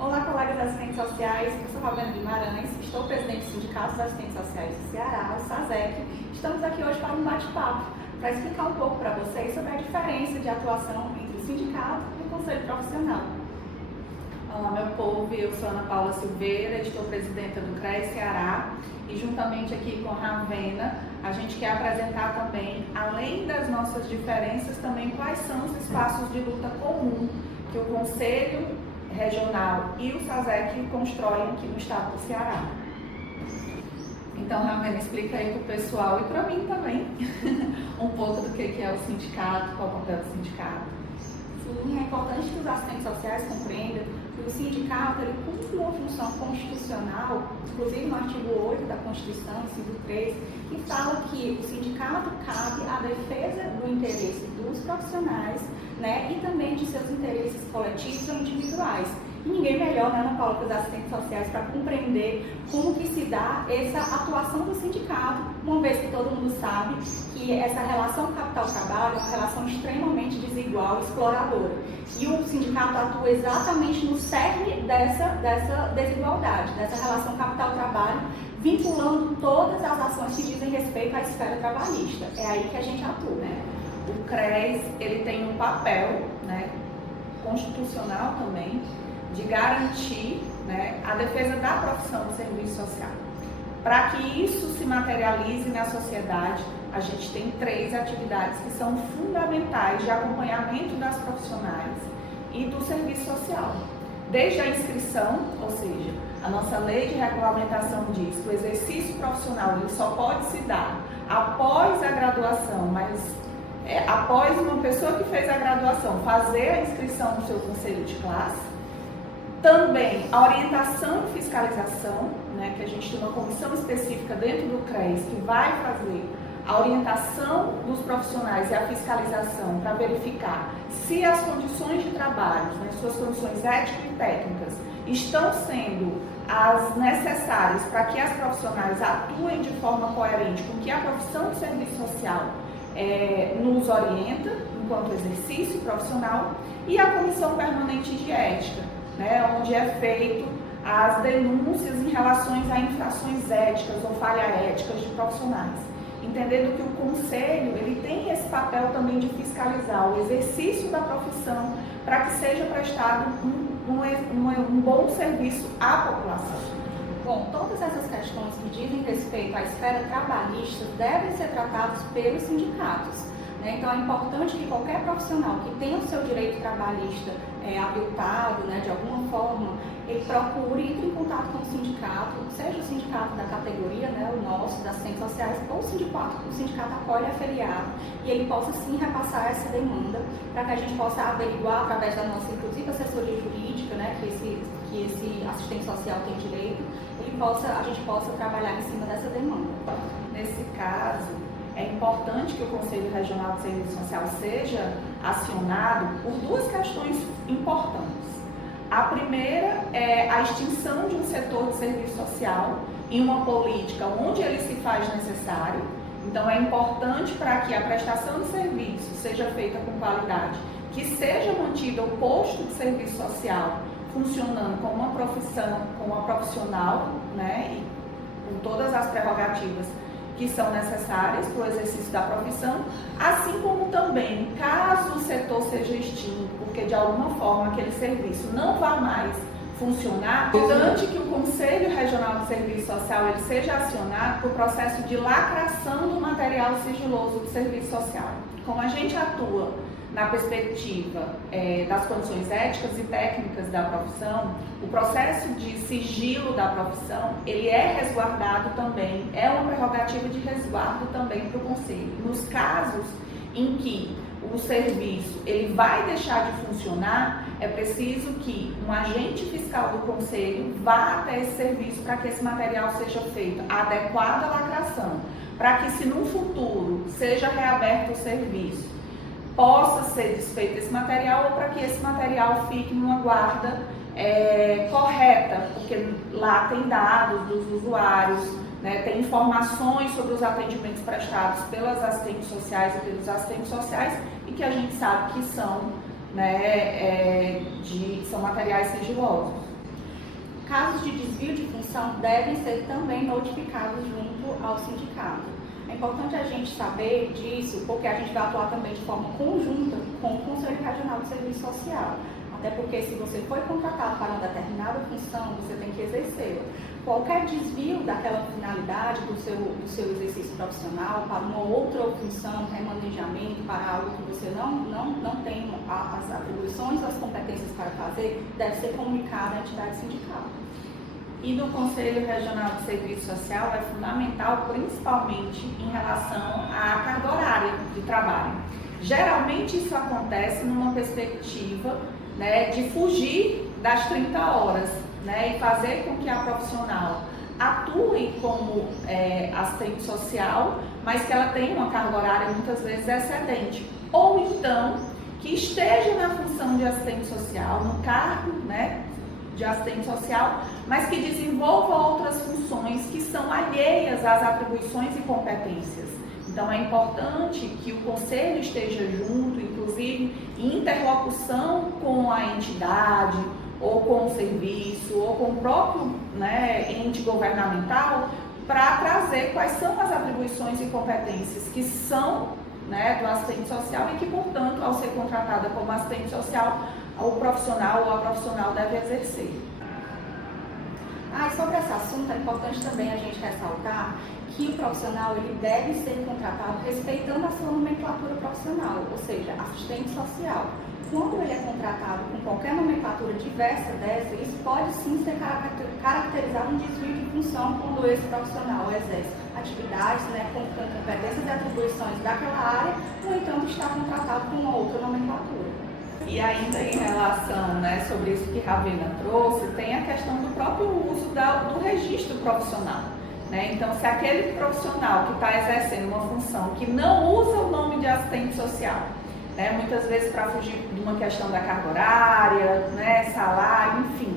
Olá, colegas assistentes sociais, eu sou Ravena Guimarães, estou presidente do Sindicato dos Assistentes Sociais do Ceará, o SASEC. Estamos aqui hoje para um bate-papo, para explicar um pouco para vocês sobre a diferença de atuação entre o sindicato e o conselho profissional. Olá, meu povo, eu sou Ana Paula Silveira, estou presidenta do CREA Ceará e juntamente aqui com a Ravena, a gente quer apresentar também, além das nossas diferenças, também quais são os espaços de luta comum que o Conselho Regional e o SASEC constroem aqui no estado do Ceará. Então, Ravena, explica aí para o pessoal e para mim também um pouco do que é o sindicato, qual é o papel do sindicato. Sim, é importante que os assistentes sociais compreendam que o sindicato ele cumpre uma função constitucional, inclusive no artigo 8 da Constituição, inciso 3, que fala que o sindicato cabe à defesa do interesse dos profissionais, né, e também de seus interesses coletivos ou individuais. E ninguém melhor, né, Ana Paula, que os assistentes sociais para compreender como que se dá essa atuação do sindicato, uma vez que todo mundo sabe que essa relação capital-trabalho é uma relação extremamente desigual, exploradora. E o sindicato atua exatamente no cerne dessa desigualdade, dessa relação capital-trabalho, vinculando todas as ações que dizem respeito à esfera trabalhista. É aí que a gente atua, né? O CRES, ele tem um papel, né, constitucional também, de garantir, né, a defesa da profissão do serviço social. Para que isso se materialize na sociedade, a gente tem 3 atividades que são fundamentais de acompanhamento das profissionais e do serviço social. Desde a inscrição, ou seja, a nossa lei de regulamentação diz que o exercício profissional ele só pode se dar após a graduação, mas após uma pessoa que fez a graduação fazer a inscrição no seu conselho de classe. Também a orientação e fiscalização, né, que a gente tem uma comissão específica dentro do CRES que vai fazer a orientação dos profissionais e a fiscalização para verificar se as condições de trabalho, né, suas condições éticas e técnicas, estão sendo as necessárias para que as profissionais atuem de forma coerente com o que a profissão de serviço social nos orienta enquanto exercício profissional, e a comissão permanente de ética, né, onde é feito as denúncias em relação a infrações éticas ou falhas éticas de profissionais. Entendendo que o Conselho ele tem esse papel também de fiscalizar o exercício da profissão para que seja prestado um bom serviço à população. Bom, todas essas questões que dizem respeito à esfera trabalhista devem ser tratadas pelos sindicatos. Então é importante que qualquer profissional que tenha o seu direito trabalhista habilitado, né, de alguma forma, ele procure entre em contato com o sindicato, seja o sindicato da categoria, né, o nosso, das assistentes sociais, ou o sindicato acolhe afiliado, e ele possa sim repassar essa demanda para que a gente possa averiguar através da nossa, inclusive, assessoria jurídica, né, que esse assistente social tem direito, a gente possa trabalhar em cima dessa demanda. Nesse caso, é importante que o Conselho Regional de Serviço Social seja acionado por 2 questões importantes. A primeira é a extinção de um setor de serviço social em uma política onde ele se faz necessário. Então, é importante para que a prestação de serviço seja feita com qualidade, que seja mantido o posto de serviço social funcionando como uma profissão, como uma profissional, né, e com todas as prerrogativas que são necessárias para o exercício da profissão, assim como também, caso o setor seja extinto, porque de alguma forma aquele serviço não vá mais funcionar, é importante que o Conselho Regional de Serviço Social ele seja acionado para o processo de lacração do material sigiloso do serviço social. Como a gente atua na perspectiva das condições éticas e técnicas da profissão, o processo de sigilo da profissão, ele é resguardado também, é uma prerrogativa de resguardo também para o Conselho. Nos casos em que o serviço ele vai deixar de funcionar, é preciso que um agente fiscal do Conselho vá até esse serviço para que esse material seja feito a adequada lacração, para que se no futuro seja reaberto o serviço, possa ser desfeito esse material ou para que esse material fique numa guarda correta, porque lá tem dados dos usuários, né, tem informações sobre os atendimentos prestados pelas assistentes sociais e pelos assistentes sociais e que a gente sabe que são, né, são materiais sigilosos. casos de desvio de função devem ser também notificados junto ao sindicato. É importante a gente saber disso, porque a gente vai atuar também de forma conjunta com o Conselho Regional de Serviço Social. Até porque se você foi contratado para uma determinada função, você tem que exercê-la. Qualquer desvio daquela finalidade do seu exercício profissional para uma outra função, remanejamento, para algo que você não tem as atribuições, as competências para fazer, deve ser comunicado à entidade sindical. E no Conselho Regional de Serviço Social é fundamental, principalmente em relação à carga horária de trabalho. Geralmente isso acontece numa perspectiva, né, de fugir das 30 horas, né, e fazer com que a profissional atue como assistente social, mas que ela tenha uma carga horária muitas vezes excedente. Ou então, que esteja na função de assistente social, no cargo, né, de assistente social, mas que desenvolva outras funções que são alheias às atribuições e competências. Então é importante que o conselho esteja junto, inclusive em interlocução com a entidade, ou com o serviço, ou com o próprio, né, ente governamental, para trazer quais são as atribuições e competências que são, né, do assistente social e que, portanto, ao ser contratada como assistente social, o profissional ou a profissional deve exercer. E sobre esse assunto, é importante também a gente ressaltar que o profissional ele deve ser contratado respeitando a sua nomenclatura profissional, ou seja, assistente social. Quando ele é contratado com qualquer nomenclatura diversa dessa, isso pode sim ser caracterizado um desvio de função quando esse profissional exerce atividades, né, com competências e atribuições daquela área, ou então está contratado com uma outra nomenclatura. E ainda em relação, né, sobre isso que Ravena trouxe, tem a questão do próprio uso do registro profissional. Né? Então, se aquele profissional que está exercendo uma função que não usa o nome de assistente social, né, muitas vezes para fugir de uma questão da carga horária, né, salário, enfim,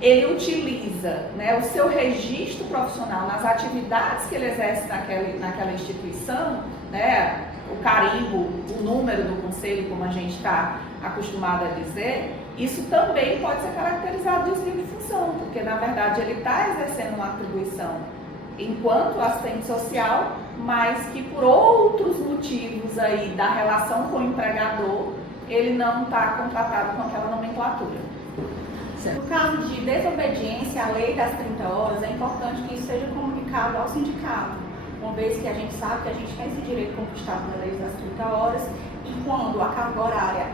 ele utiliza, né, o seu registro profissional nas atividades que ele exerce naquela instituição, né, o carimbo, o número do conselho, como a gente está acostumado a dizer, isso também pode ser caracterizado de desvio de função, porque na verdade ele está exercendo uma atribuição enquanto assistente social, mas que por outros motivos aí da relação com o empregador, ele não está contratado com aquela nomenclatura. No caso de desobediência à lei das 30 horas, é importante que isso seja comunicado ao sindicato, uma vez que a gente sabe que a gente tem esse direito conquistado na lei das 30 horas, e quando a carga horária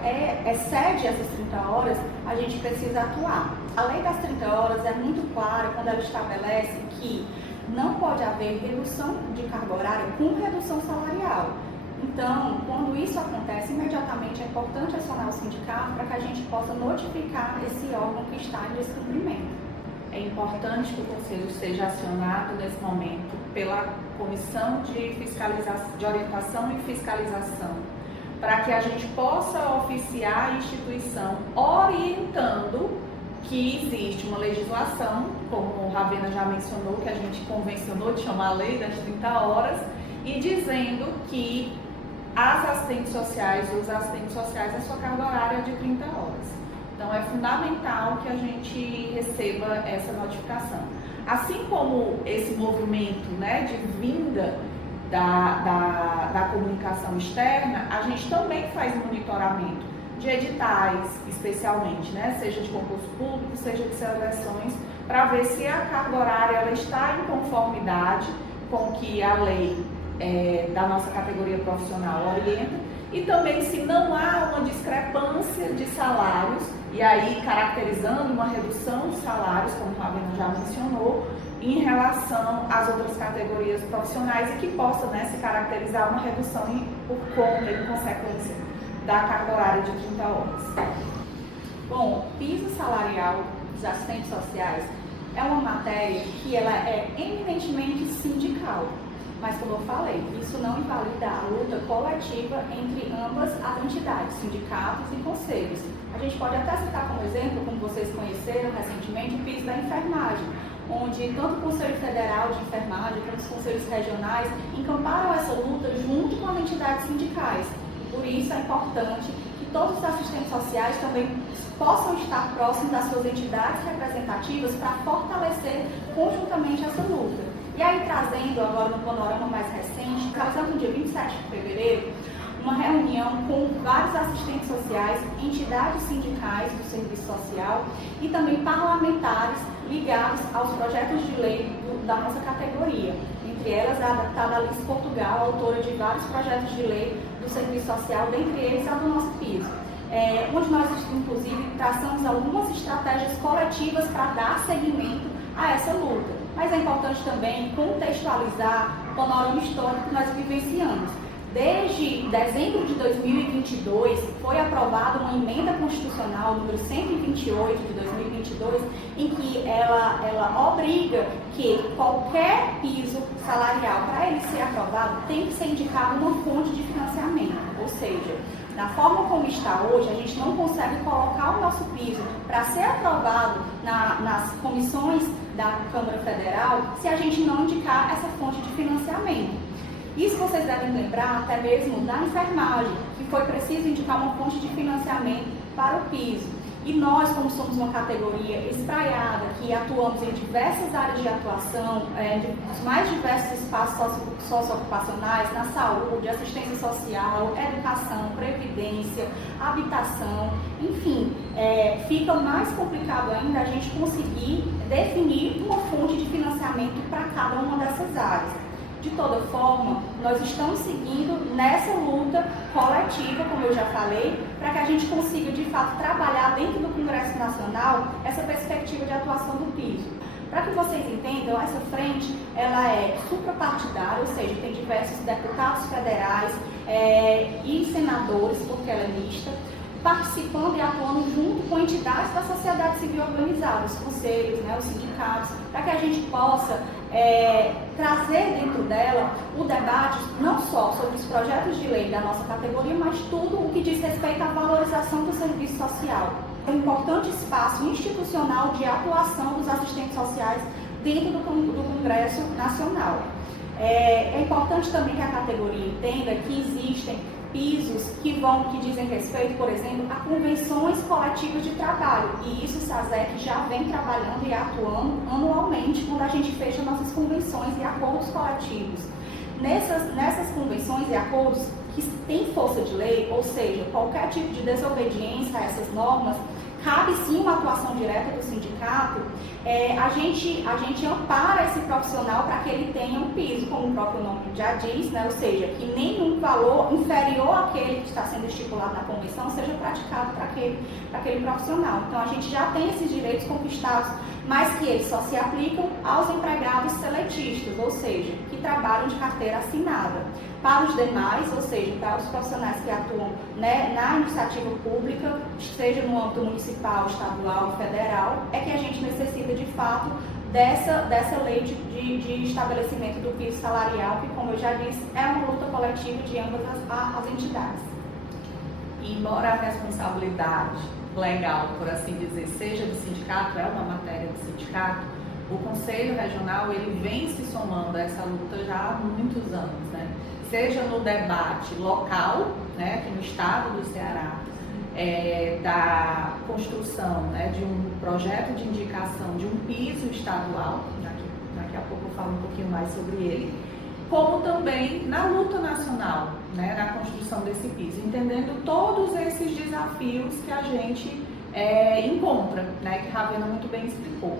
excede essas 30 horas, a gente precisa atuar. A lei das 30 horas é muito clara quando ela estabelece que não pode haver redução de carga horária com redução salarial. Então, quando isso acontece, imediatamente é importante acionar o sindicato para que a gente possa notificar esse órgão que está em descumprimento. É importante que o conselho seja acionado nesse momento pela Comissão de Orientação e Fiscalização, para que a gente possa oficiar a instituição orientando que existe uma legislação, como a Ravena já mencionou, que a gente convencionou de chamar a lei das 30 horas, e dizendo que as assistentes sociais, os assistentes sociais, a sua carga horária é de 30 horas. Então é fundamental que a gente receba essa notificação. Assim como esse movimento, né, de vinda da comunicação externa, a gente também faz monitoramento de editais, especialmente, né, seja de concurso público, seja de seleções, para ver se a carga horária ela está em conformidade com o que a lei da nossa categoria profissional orienta, e também se não há uma discrepância de salários, e aí caracterizando uma redução de salários, como a Ravena já mencionou, em relação às outras categorias profissionais, e que possa, né, se caracterizar uma redução por conta e consequência da carga horária de 30 horas. Bom, piso salarial dos assistentes sociais é uma matéria que ela é eminentemente sindical, mas como eu falei, isso não invalida a luta coletiva entre ambas as entidades, sindicatos e conselhos. A gente pode até citar como exemplo, como vocês conheceram recentemente, o piso da enfermagem, onde tanto o Conselho Federal de Enfermagem como os conselhos regionais encamparam essa luta junto com as entidades sindicais. Por isso é importante que todos os assistentes sociais também possam estar próximos das suas entidades representativas para fortalecer conjuntamente essa luta. E aí, trazendo agora no panorama mais recente, realizando no dia 27 de fevereiro, uma reunião com vários assistentes sociais, entidades sindicais do serviço social e também parlamentares ligados aos projetos de lei da nossa categoria. Entre elas, a deputada Alice Portugal, autora de vários projetos de lei do serviço social, dentre eles a do nosso piso. Onde nós, inclusive, traçamos algumas estratégias coletivas para dar seguimento a essa luta. Mas é importante também contextualizar o panorama histórico que nós vivenciamos. Desde dezembro de 2022, foi aprovada uma emenda constitucional número 128 de 2022, em que ela obriga que qualquer piso salarial, para ele ser aprovado, tem que ser indicado uma fonte de financiamento. Ou seja, da forma como está hoje, a gente não consegue colocar o nosso piso para ser aprovado nas comissões da Câmara Federal se a gente não indicar essa fonte de financiamento. Isso vocês devem lembrar até mesmo da enfermagem, que foi preciso indicar uma fonte de financiamento para o piso. E nós, como somos uma categoria espraiada, que atuamos em diversas áreas de atuação, nos mais diversos espaços socioocupacionais, na saúde, assistência social, educação, previdência, habitação, enfim, fica mais complicado ainda a gente conseguir definir uma fonte de financiamento para cada uma dessas áreas. De toda forma, nós estamos seguindo nessa luta coletiva, como eu já falei, para que a gente consiga, de fato, trabalhar dentro do Congresso Nacional essa perspectiva de atuação do piso. Para que vocês entendam, essa frente ela é suprapartidária, ou seja, tem diversos deputados federais e senadores, porque ela é mista, participando e atuando junto com entidades da sociedade civil organizada, os conselhos, os sindicatos, para que a gente possa trazer dentro dela o debate não só sobre os projetos de lei da nossa categoria, mas tudo o que diz respeito à valorização do serviço social. É um importante espaço institucional de atuação dos assistentes sociais dentro do Congresso Nacional. É importante também que a categoria entenda que existem pisos que dizem respeito, por exemplo, a convenções coletivas de trabalho. E isso o SASEC já vem trabalhando e atuando anualmente quando a gente fecha nossas convenções e acordos coletivos. Nessas convenções e acordos que têm força de lei, ou seja, qualquer tipo de desobediência a essas normas, cabe sim uma atuação direta do sindicato. A gente ampara esse profissional para que ele tenha um piso, como o próprio nome já diz, ou seja, que nenhum valor inferior àquele que está sendo estipulado na convenção seja praticado para aquele profissional. Então a gente já tem esses direitos conquistados, mas que eles só se aplicam aos empregados seletistas, ou seja, que trabalham de carteira assinada. Para os demais, ou seja, para os profissionais que atuam na iniciativa pública, seja no âmbito municipal, estadual, federal, é que a gente necessita de fato dessa lei de estabelecimento do piso salarial, que, como eu já disse, é uma luta coletiva de ambas as entidades. E embora a responsabilidade legal, por assim dizer, seja do sindicato, é uma matéria do sindicato, o Conselho Regional ele vem se somando a essa luta já há muitos anos, seja no debate local, aqui no estado do Ceará, da construção de um projeto de indicação de um piso estadual, daqui a pouco eu falo um pouquinho mais sobre ele, como também na luta nacional, na construção desse piso, entendendo todos esses desafios que a gente encontra, que Ravena muito bem explicou.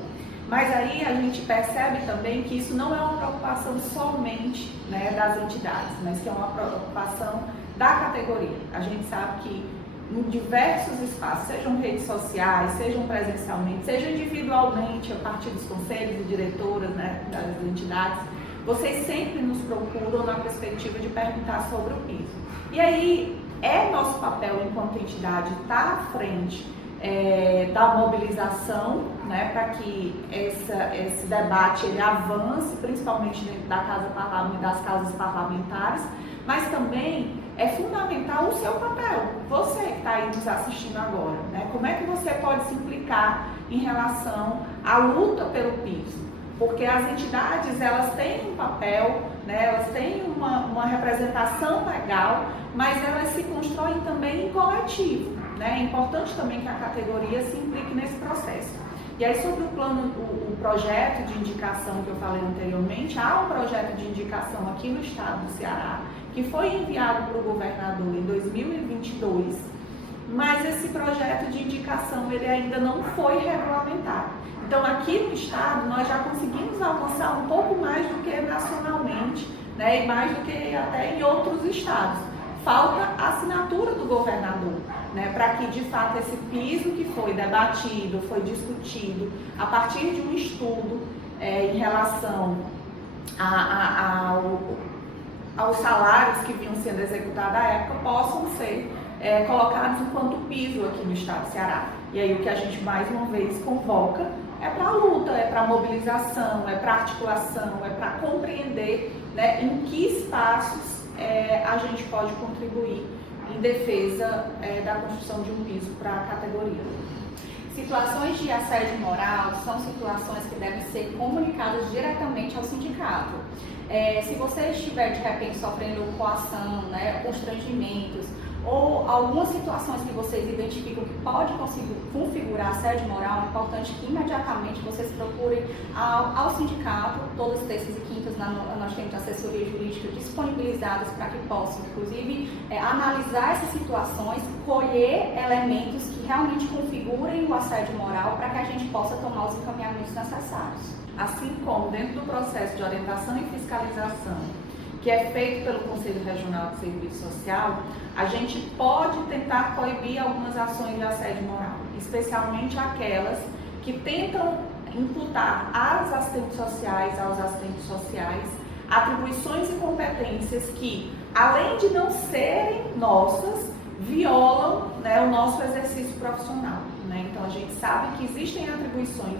Mas aí a gente percebe também que isso não é uma preocupação somente das entidades, mas que é uma preocupação da categoria. A gente sabe que em diversos espaços, sejam redes sociais, sejam presencialmente, seja individualmente, a partir dos conselhos e diretoras das entidades, vocês sempre nos procuram na perspectiva de perguntar sobre o piso. E aí é nosso papel enquanto entidade estar à frente da mobilização, para que esse debate ele avance, principalmente dentro das casas parlamentares, mas também é fundamental o seu papel, você que está aí nos assistindo agora, como é que você pode se implicar em relação à luta pelo piso, porque as entidades elas têm um papel, elas têm uma representação legal, mas elas se constroem também em coletivo. né, é importante também que a categoria se implique nesse processo. E aí, sobre o projeto de indicação que eu falei anteriormente, há um projeto de indicação aqui no estado do Ceará, que foi enviado para o governador em 2022, mas esse projeto de indicação ele ainda não foi regulamentado. Então, aqui no estado, nós já conseguimos alcançar um pouco mais do que nacionalmente, né, e mais do que até em outros estados. Falta a assinatura do governador, né, para que de fato esse piso que foi debatido, foi discutido a partir de um estudo em relação aos salários que vinham sendo executados à época, possam ser colocados enquanto piso aqui no estado do Ceará. E aí o que a gente mais uma vez convoca é para a luta, é para a mobilização, é para a articulação, é para compreender, né, em que espaços a gente pode contribuir em defesa da construção de um piso para a categoria. Situações de assédio moral são situações que devem ser comunicadas diretamente ao sindicato. Se você estiver de repente sofrendo coação, né, constrangimentos, ou algumas situações que vocês identificam que pode configurar assédio moral, é importante que imediatamente vocês procurem ao sindicato. Todas terças e quintas nós temos assessoria jurídica disponibilizadas para que possam, inclusive, analisar essas situações, colher elementos que realmente configurem o assédio moral para que a gente possa tomar os encaminhamentos necessários. Assim como dentro do processo de orientação e fiscalização, que é feito pelo Conselho Regional de Serviço Social, a gente pode tentar coibir algumas ações de assédio moral, especialmente aquelas que tentam imputar aos assistentes sociais, atribuições e competências que, além de não serem nossas, violam, né, o nosso exercício profissional, né? Então a gente sabe que existem atribuições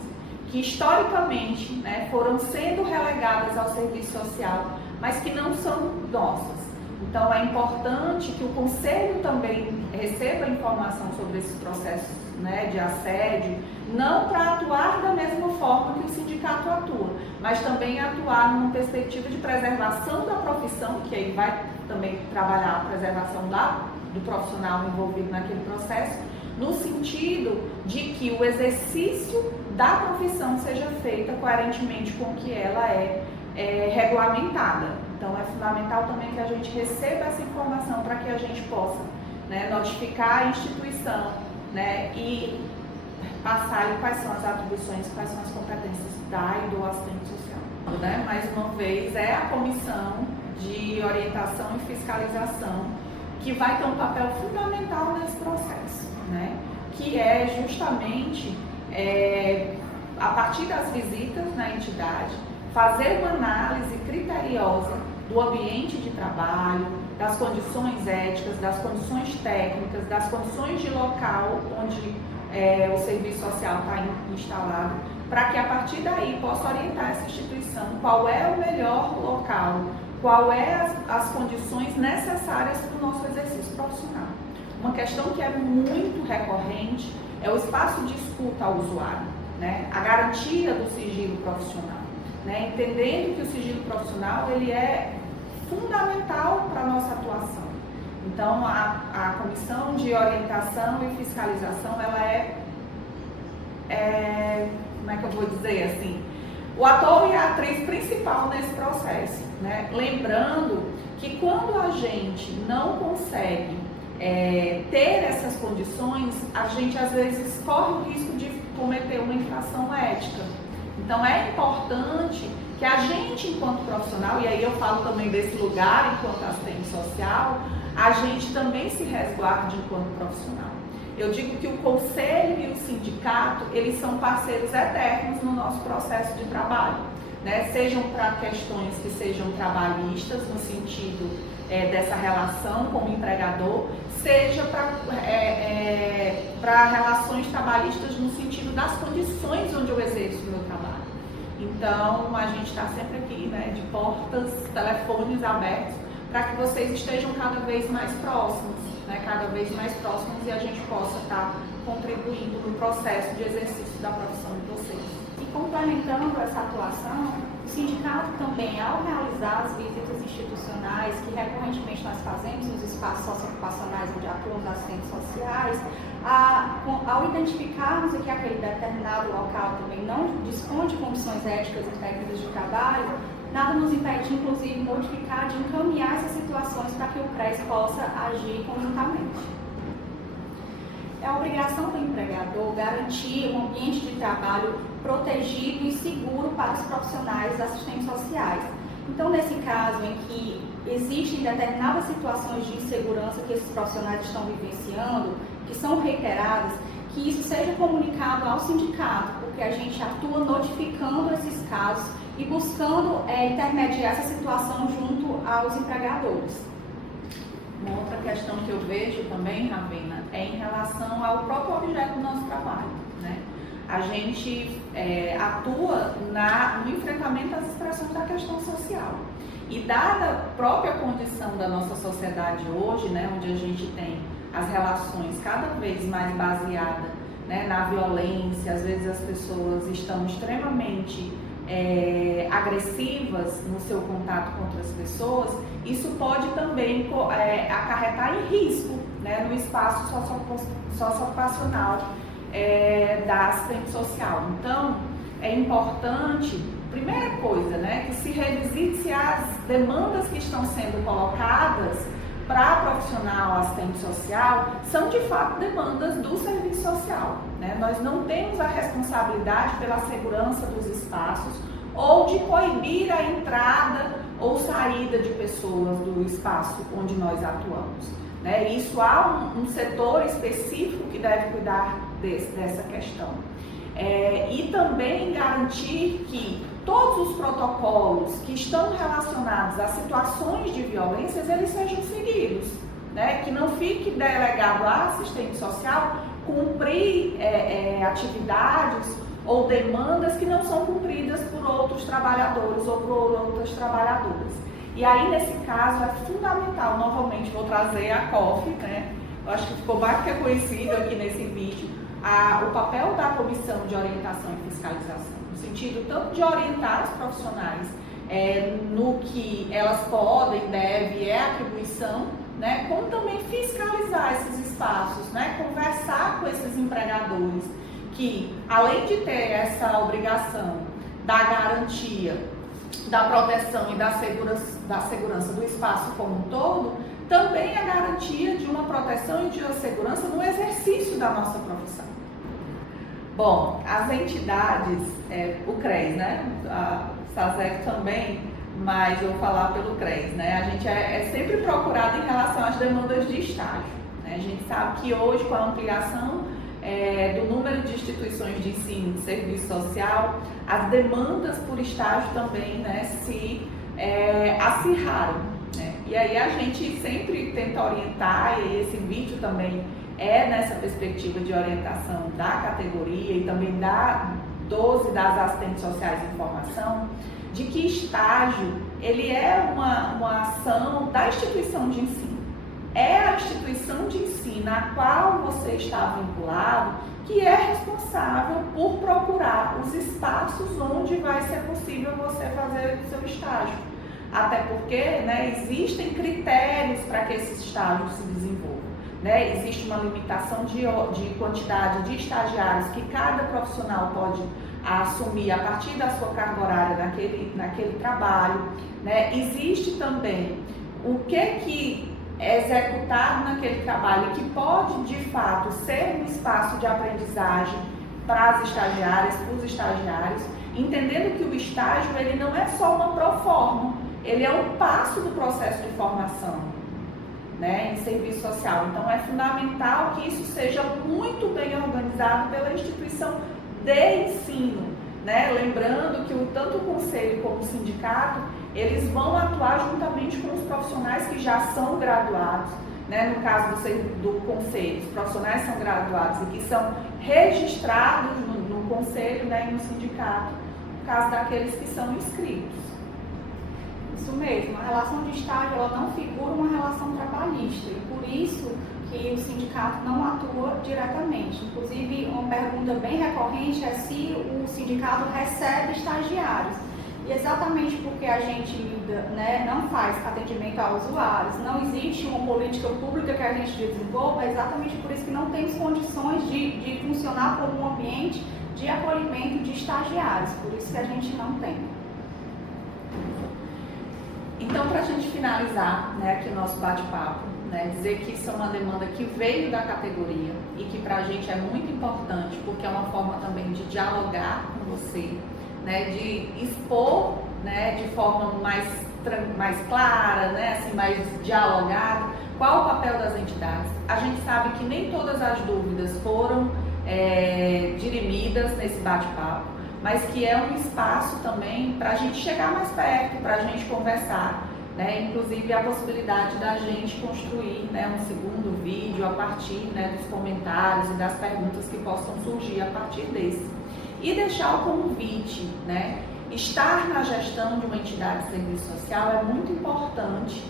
que historicamente, né, foram sendo relegadas ao serviço social, mas que não são nossas. Então é importante que o Conselho também receba informação sobre esses processos, né, de assédio, não para atuar da mesma forma que o sindicato atua, mas também atuar numa perspectiva de preservação da profissão, que aí vai também trabalhar a preservação do profissional envolvido naquele processo, no sentido de que o exercício da profissão seja feita coerentemente com que ela é regulamentada. Então é fundamental também que a gente receba essa informação para que a gente possa, né, notificar a instituição, né, e passar quais são as atribuições, quais são as competências da e do assistente social. Né? Mais uma vez, é a comissão de orientação e fiscalização que vai ter um papel fundamental nesse processo, né? Que é justamente, a partir das visitas na entidade, fazer uma análise criteriosa do ambiente de trabalho, das condições éticas, das condições técnicas, das condições de local onde o serviço social está instalado, para que a partir daí possa orientar essa instituição qual é o melhor local, qual é as condições necessárias para o nosso exercício profissional. Uma questão que é muito recorrente é o espaço de escuta ao usuário, né? A garantia do sigilo profissional, né? Entendendo que o sigilo profissional ele é fundamental para a nossa atuação. Então, a comissão de orientação e fiscalização, ela como é que eu vou dizer assim, o ator e a atriz principal nesse processo, né? Lembrando que quando a gente não consegue ter essas condições, a gente às vezes corre o risco de cometer uma infração ética. Então é importante que a gente, enquanto profissional, e aí eu falo também desse lugar enquanto assistente social, a gente também se resguarde enquanto profissional. Eu digo que o conselho e o sindicato, eles são parceiros eternos no nosso processo de trabalho, né? Sejam para questões que sejam trabalhistas, no sentido dessa relação com o empregador, seja para relações trabalhistas no sentido das condições onde eu exerço o meu trabalho. Então, a gente está sempre aqui, né, de portas, telefones abertos, para que vocês estejam cada vez mais próximos, né, cada vez mais próximos, e a gente possa estar contribuindo no processo de exercício da profissão de vocês. E complementando essa atuação, o sindicato também, ao realizar as visitas institucionais que recorrentemente nós fazemos nos espaços socioocupacionais onde atuam os assistentes sociais, ao identificarmos que aquele determinado local também não dispõe de condições éticas e técnicas de trabalho, nada nos impede, inclusive, notificar, de encaminhar essas situações para que o CRES possa agir conjuntamente. É obrigação do empregador garantir um ambiente de trabalho protegido e seguro para os profissionais assistentes sociais. Então, nesse caso em que existem determinadas situações de insegurança que esses profissionais estão vivenciando, que são reiteradas, que isso seja comunicado ao sindicato, porque a gente atua notificando esses casos e buscando intermediar essa situação junto aos empregadores. Uma outra questão que eu vejo também, Ravena, é em relação ao próprio objeto do nosso trabalho, né? A gente atua no enfrentamento às expressões da questão social. E dada a própria condição da nossa sociedade hoje, né, onde a gente tem as relações cada vez mais baseadas, né, na violência, às vezes as pessoas estão extremamente agressivas no seu contato com outras pessoas, isso pode também acarretar em risco, né, no espaço socioocupacional da assistente social. Então, é importante, primeira coisa, né, que se revisite se as demandas que estão sendo colocadas para profissional assistente social são de fato demandas do serviço social, né? Nós não temos a responsabilidade pela segurança dos espaços ou de coibir a entrada ou saída de pessoas do espaço onde nós atuamos, né? Isso há um setor específico que deve cuidar dessa questão. E também garantir que todos os protocolos que estão relacionados a situações de violência, eles sejam seguidos, né? Que não fique delegado à assistente social cumprir atividades ou demandas que não são cumpridas por outros trabalhadores ou por outras trabalhadoras. E aí, nesse caso, é fundamental, novamente, vou trazer a COF, né? Eu acho que ficou mais que conhecido aqui nesse vídeo, o papel da Comissão de Orientação e Fiscalização, no sentido tanto de orientar os profissionais no que elas podem, devem, atribuição, né, como também fiscalizar esses espaços, né, conversar com esses empregadores que, além de ter essa obrigação da garantia, da proteção e da segurança do espaço como um todo, também a garantia de uma proteção e de uma segurança no exercício da nossa profissão. Bom, as entidades, o CRES, né, a SASEC também, mas eu vou falar pelo CRES, né, a gente é sempre procurado em relação às demandas de estágio, né? A gente sabe que hoje, com a ampliação do número de instituições de ensino de serviço social, as demandas por estágio também, né, se acirraram, né? E aí a gente sempre tenta orientar, e esse vídeo também nessa perspectiva de orientação da categoria e também das assistentes sociais em formação, de que estágio ele é uma ação da instituição de ensino. É a instituição de ensino a qual você está vinculado que é responsável por procurar os espaços onde vai ser possível você fazer o seu estágio. Até porque, né, existem critérios para que esse estágio se desenvolva, né? Existe uma limitação de quantidade de estagiários que cada profissional pode assumir a partir da sua carga horária naquele trabalho, né? Existe também o que é executado naquele trabalho que pode, de fato, ser um espaço de aprendizagem para as estagiárias, para os estagiários, entendendo que o estágio ele não é só uma proforma, ele é um passo do processo de formação, né, em serviço social. Então, é fundamental que isso seja muito bem organizado pela instituição de ensino, né? Lembrando que tanto o conselho como o sindicato, eles vão atuar juntamente com os profissionais que já são graduados, né? No caso do conselho, os profissionais são graduados e que são registrados no conselho, né, e no sindicato, no caso daqueles que são inscritos. Isso mesmo, a relação de estágio ela não figura uma relação trabalhista e por isso que o sindicato não atua diretamente. Inclusive, uma pergunta bem recorrente é se o sindicato recebe estagiários. E exatamente porque a gente lida, né, não faz atendimento a usuários, não existe uma política pública que a gente desenvolva, é exatamente por isso que não temos condições de funcionar como um ambiente de acolhimento de estagiários, por isso que a gente não tem. Então, para a gente finalizar, né, aqui o nosso bate-papo, né, dizer que isso é uma demanda que veio da categoria e que para a gente é muito importante, porque é uma forma também de dialogar com você, né, de expor, né, de forma mais clara, né, assim, mais dialogada, qual o papel das entidades. A gente sabe que nem todas as dúvidas foram dirimidas nesse bate-papo, mas que é um espaço também para a gente chegar mais perto, para a gente conversar, né? Inclusive a possibilidade da gente construir, né, um segundo vídeo a partir, né, dos comentários e das perguntas que possam surgir a partir desse. E deixar o convite, né? Estar na gestão de uma entidade de serviço social é muito importante,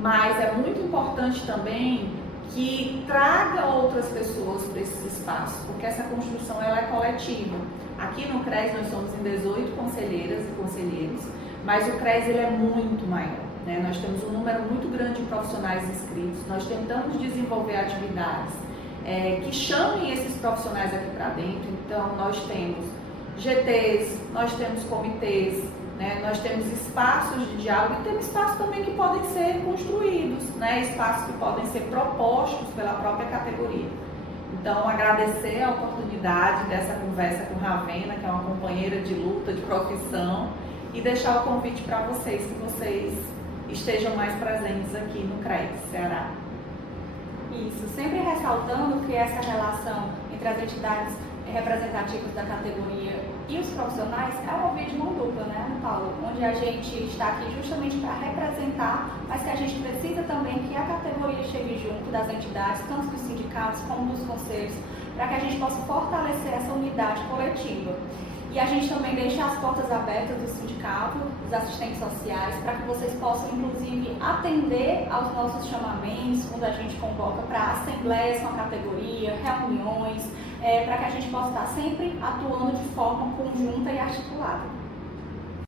mas é muito importante também que traga outras pessoas para esse espaço, porque essa construção ela é coletiva. Aqui no CRES nós somos em 18 conselheiras e conselheiros, mas o CRES ele é muito maior, né? Nós temos um número muito grande de profissionais inscritos, nós tentamos desenvolver atividades que chamem esses profissionais aqui para dentro. Então nós temos GTs, nós temos comitês, né? Nós temos espaços de diálogo e temos espaços também que podem ser construídos, né? Espaços que podem ser propostos pela própria categoria. Então, agradecer a oportunidade dessa conversa com Ravena, que é uma companheira de luta, de profissão, e deixar o convite para vocês, que vocês estejam mais presentes aqui no CRES Ceará. Isso, sempre ressaltando que essa relação entre as entidades representativas da categoria e os profissionais é uma via de mão dupla, né, Ana Paula? Onde a gente está aqui justamente para representar, mas que a gente precisa também que a categoria chegue junto das entidades, tanto dos sindicatos como dos conselhos, para que a gente possa fortalecer essa unidade coletiva. E a gente também deixa as portas abertas do sindicato, dos assistentes sociais, para que vocês possam, inclusive, atender aos nossos chamamentos, quando a gente convoca para assembleias com a categoria, reuniões, para que a gente possa estar sempre atuando de forma conjunta e articulada.